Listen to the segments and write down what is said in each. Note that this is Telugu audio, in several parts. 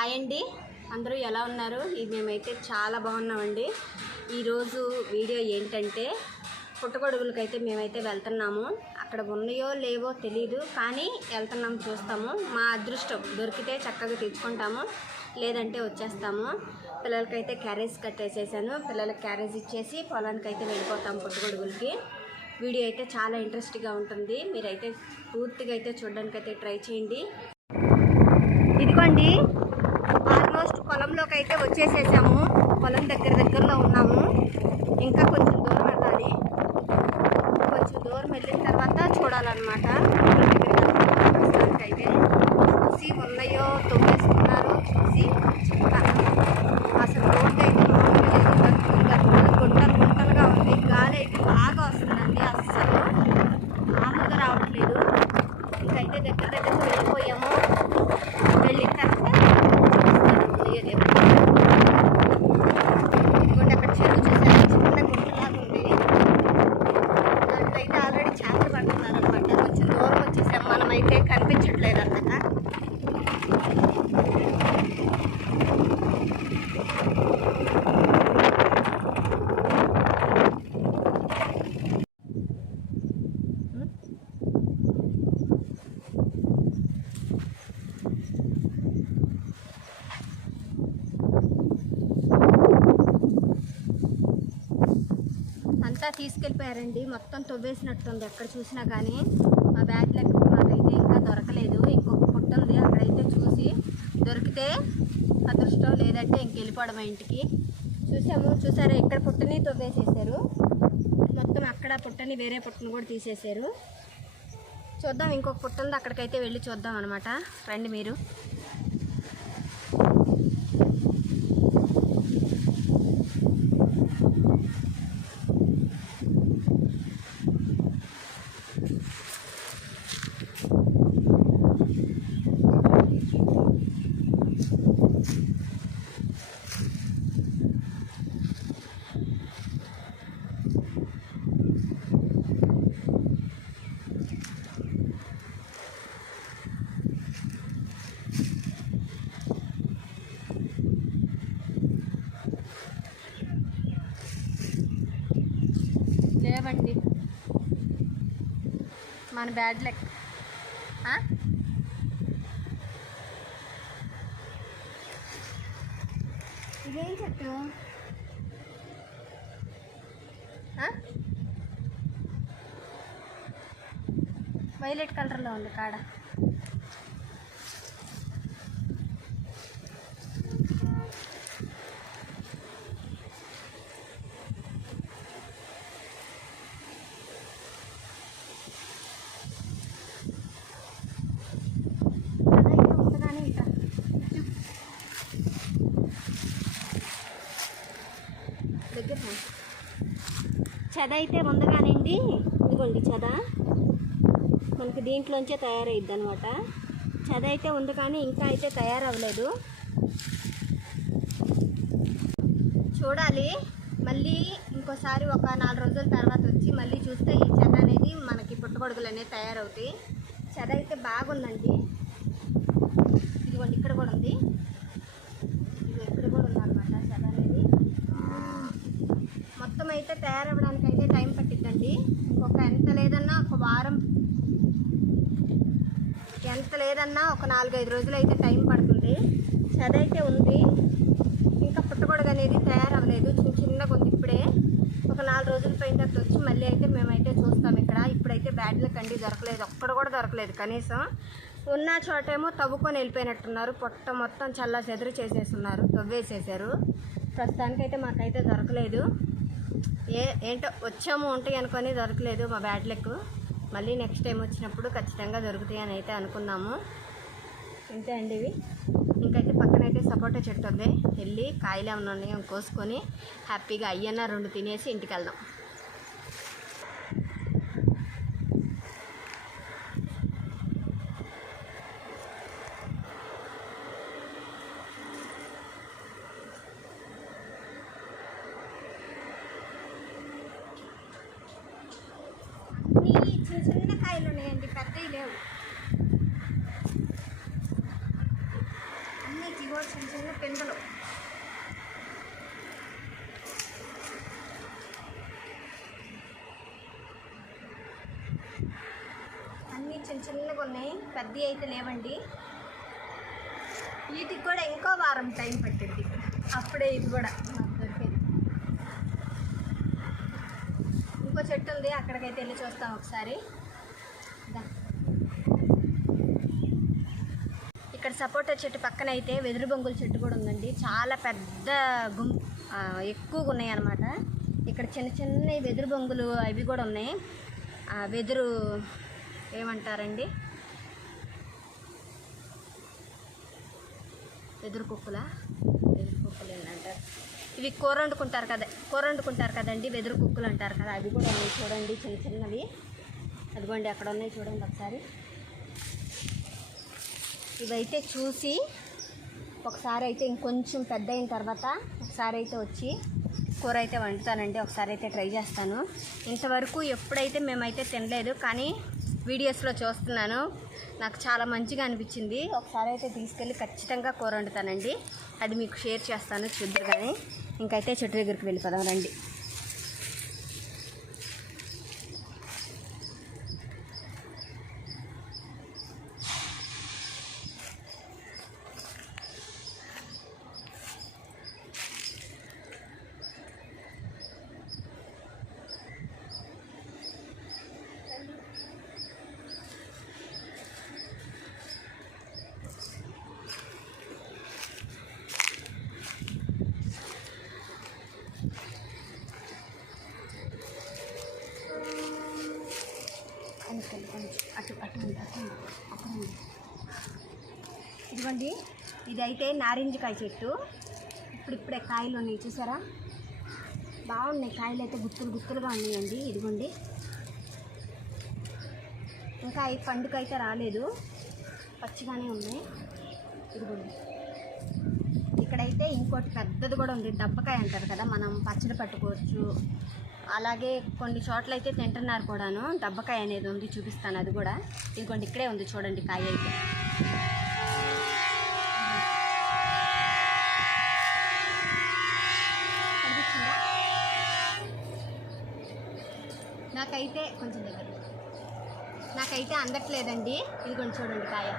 హాయ్ అండి, అందరూ ఎలా ఉన్నారు? మేమైతే చాలా బాగున్నామండి. ఈరోజు వీడియో ఏంటంటే పుట్టగొడుగులకైతే మేమైతే వెళ్తున్నాము. అక్కడ ఉన్నాయో లేవో తెలీదు, కానీ వెళ్తున్నాము, చూస్తాము. మా అదృష్టం దొరికితే చక్కగా తెచ్చుకుంటాము, లేదంటే వచ్చేస్తాము. పిల్లలకైతే క్యారేజ్ కట్టేసేసాను. పిల్లలకి క్యారేజ్ ఇచ్చేసి పొలానికి అయితే వెళ్ళిపోతాము పుట్టగొడుగులకి. వీడియో అయితే చాలా ఇంట్రెస్ట్గా ఉంటుంది. మీరైతే పూర్తిగా అయితే చూడడానికి అయితే ట్రై చేయండి. ఇదిగోండి, ఆల్మోస్ట్ పొలంలోకి అయితే వచ్చేసేసాము. పొలం దగ్గరలో ఉన్నాము. ఇంకా కొంచెం దూరం వెళ్ళాలి. కొంచెం దూరం వెళ్ళిన తర్వాత చూడాలన్నమాట. ప్రస్తుతానికి అయితే చూసి ఉన్నాయో తొమ్మేసుకున్నారో చూసి అసలు రోడ్డు అయితే గుంటలు గుంటలుగా ఉంది. గాలి అయితే బాగా వస్తుందండి, అస్సలు మామూలుగా రావట్లేదు. ఇంకైతే దగ్గర వెళ్ళిపోయాము. వెళ్ళిన తర్వాత ఇంకోటి అక్కడ చెరువు చూసారు, చిన్న గుంటలాగా ఉంది. దాంట్లో అయితే ఆల్రెడీ చేపలు పడుతున్నారు అనమాట. కొంచెం దూరం వచ్చేసాం, మనమైతే కనిపించట్లేదు అంతగా. అంతా తీసుకెళ్ళిపోయారండి, మొత్తం తవ్వేసినట్టుంది ఎక్కడ చూసినా. కానీ మా బ్యాగ్లకు మాకైతే ఇంకా దొరకలేదు. ఇంకొక పుట్ట ఉంది, అక్కడైతే చూసి దొరికితే అదృష్టం, లేదంటే ఇంకెళ్ళిపోవడం ఇంటికి. చూసారా, ఇక్కడ పుట్టని తవ్వేసేసారు మొత్తం. అక్కడ పుట్టని, వేరే పుట్టని కూడా తీసేశారు. చూద్దాం, ఇంకొక పుట్ట ఉంది, అక్కడికైతే వెళ్ళి చూద్దాం అనమాట. రండి మీరు. లేవండి, మన బ్యాడ్ లక్. ఇదేం చెట్టు? వైలెట్ కలర్లో ఉంది కాడ. చెద అయితే ఉంది కానివ్వండి, ఇదిగోండి చెద మనకి దీంట్లోంచే తయారయ్యిద్ది అనమాట. చెద అయితే ఉంది కానీ ఇంకా అయితే తయారవ్వలేదు. చూడాలి, మళ్ళీ ఇంకోసారి ఒక 4 రోజుల తర్వాత వచ్చి మళ్ళీ చూస్తే ఈ చెద అనేది మనకి పుట్టగొడుగులు అనేవి తయారవుతాయి. చెద అయితే బాగుందండి. ఇదిగోండి, ఇక్కడ కూడా ఉంది, ఇక్కడ కూడా ఉందన్నమాట చెద అనేది. మొత్తం అయితే తయారవ్వడానికి అయితే టైం పట్టిద్దండి. ఇంకొక ఎంత లేదన్నా ఒక వారం, ఎంత లేదన్నా ఒక 4-5 రోజులు అయితే టైం పడుతుంది. చదైతే ఉంది, ఇంకా పుట్టగొడుగు అనేది తయారవ్వలేదు, చిన్నగా ఉంది. ఇప్పుడే ఒక 4 రోజుల పైన తర్వాత వచ్చి మళ్ళీ అయితే మేమైతే చూస్తాం. ఇక్కడ ఇప్పుడైతే బ్యాడ్ల కండి దొరకలేదు, ఒక్కడ కూడా దొరకలేదు. కనీసం ఉన్న చోటేమో తవ్వుకొని వెళ్ళిపోయినట్టున్నారు. పొట్ట మొత్తం చల్ల చెదురు చేసేస్తున్నారు, తవ్వేసేసారు. ప్రస్తుతానికైతే మాకైతే దొరకలేదు. ఏంటో వచ్చాము ఉంటాయి అనుకొని దొరకలేదు మా బ్యాడ్ లక్. మళ్ళీ నెక్స్ట్ టైం వచ్చినప్పుడు ఖచ్చితంగా దొరుకుతాయి అని అయితే అనుకున్నాము. ఇంతే అండి ఇవి. ఇంకైతే పక్కనైతే సపోటా చెట్టు ఉంది, వెళ్ళి కాయలు ఏమైనా ఉన్నాయో కోసుకొని హ్యాపీగా అయ్యన్న 2 తినేసి ఇంటికి వెళ్దాం. చిన్న కాయలు ఉన్నాయండి, పెద్దవి లేవు. అన్నీ ఇగో చిన్న చిన్న పిందెలు. అన్నీ చిన్న చిన్నగా ఉన్నాయి, పెద్దవి అయితే లేవండి. వీటికి కూడా ఇంకో వారం టైం పట్టింది, అప్పుడే ఇది కూడా దొరికింది. ఇంకో చెట్టు ఉంది, అక్కడికైతే వెళ్ళి చూస్తాం ఒకసారి. ఇక్కడ సపోటా చెట్టు పక్కన అయితే వెదురు బొంగుల చెట్టు కూడా ఉందండి. చాలా పెద్ద ఎక్కువగా ఉన్నాయి అన్నమాట. ఇక్కడ చిన్న చిన్న వెదురు బొంగులు అవి కూడా ఉన్నాయి. వెదురు ఏమంటారండి, వెదురు కుక్కలు ఏంటంటారు, ఇవి కూర వండుకుంటారు కదండి, వెదురు కుక్కలు అంటారు కదా, అవి కూడా ఉన్నాయి చూడండి, చిన్న చిన్నవి. అదిగోండి అక్కడ ఉన్నాయి చూడండి ఒకసారి. ఇవైతే చూసి ఒకసారి అయితే ఇంకొంచెం పెద్ద అయిన తర్వాత ఒకసారి అయితే వచ్చి కూర అయితే వండుతానండి. ఒకసారి అయితే ట్రై చేస్తాను. ఇంతవరకు ఎప్పుడైతే మేమైతే తినలేదు, కానీ వీడియోస్లో చూస్తున్నాను, నాకు చాలా మంచిగా అనిపించింది. ఒకసారి అయితే తీసుకెళ్ళి ఖచ్చితంగా కూర వండుతానండి. అది మీకు షేర్ చేస్తాను, చూద్దరు. కానీ ఇంకైతే చెట్టు దగ్గరికి వెళ్ళిపోదాం రండి. ఇదిగోండి, ఇదైతే నారింజకాయ చెట్టు. ఇప్పుడిప్పుడే కాయలు ఉన్నాయి, చూసారా, బాగున్నాయి కాయలు అయితే, గుత్తులుగా ఉన్నాయండి. ఇదిగోండి, ఇంకా ఈ పండుకైతే రాలేదు, పచ్చిగానే ఉన్నాయి. ఇదిగోండి, ఇక్కడైతే ఇంకోటి పెద్దది కూడా ఉంది, దబ్బకాయ అంటారు కదా, మనం పచ్చడి పట్టుకోవచ్చు. అలాగే కొన్ని చోట్ల అయితే తింటున్నారు కూడాను. దబ్బకాయ అనేది ఉంది, చూపిస్తాను అది కూడా. ఇదిగోండి, ఇక్కడే ఉంది చూడండి కాయ అయితే. కనిపిస్తుందా? నాకైతే కొంచెం దగ్గర, నాకైతే అందట్లేదండి. ఇదిగోండి చూడండి కాయ,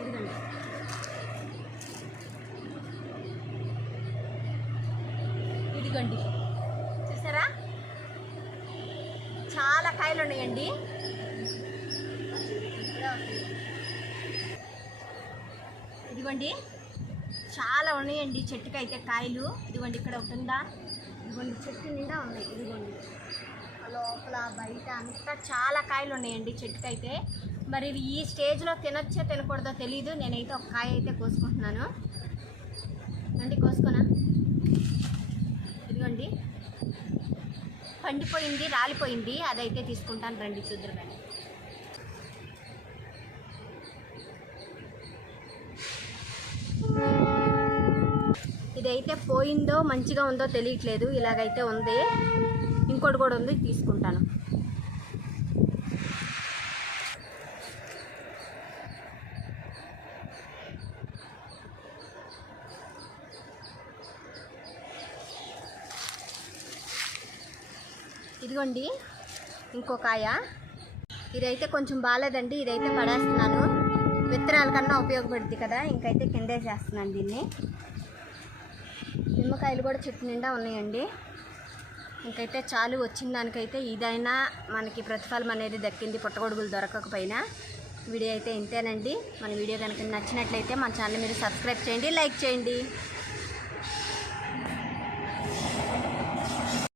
ఇదిగోండి. ఇదిగోండి, చూసారా, చాలా కాయలు ఉన్నాయండి. ఇదిగోండి, చాలా ఉన్నాయండి చెట్టుకి అయితే కాయలు. ఇదిగోండి, ఇక్కడ ఒకటి ఉందా, ఇదిగోండి చెట్టు నిండా ఉన్నాయి. ఇదిగోండి, లోపల బయట అంతా చాలా కాయలు ఉన్నాయండి చెట్టుకి అయితే. మరి ఈ స్టేజ్లో తినొచ్చో తినకూడదో తెలీదు. నేనైతే ఒక కాయ అయితే కోసుకుంటున్నాను అండి. కోసుకున్నా, ఇదిగోండి పండిపోయింది, రాలిపోయింది, అదైతే తీసుకుంటాను రండి, చూద్దరు కానీ. ఇదైతే పోయిందో మంచిగా ఉందో తెలియట్లేదు, ఇలాగైతే ఉంది. ఇంకోటి కూడా ఉంది, తీసుకుంటాను. ఇదిగోండి ఇంకో కాయ. ఇదైతే కొంచెం బాగాలేదండి, ఇదైతే పడేస్తున్నాను. విత్తనాల కన్నా ఉపయోగపడుద్ది కదా, ఇంకైతే కిందేసేస్తున్నాను దీన్ని. నిమ్మకాయలు కూడా చెట్టు నిండా ఉన్నాయండి. ఇంకైతే చాలు, వచ్చిన దానికైతే ఇదైనా మనకి ప్రతిఫలం అనేది దక్కింది, పుట్టగొడుగులు దొరకకపోయినా. వీడియో అయితే ఇంతేనండి. మన వీడియో కనుక నచ్చినట్లయితే మన ఛానల్ మీరు సబ్స్క్రైబ్ చేయండి, లైక్ చేయండి.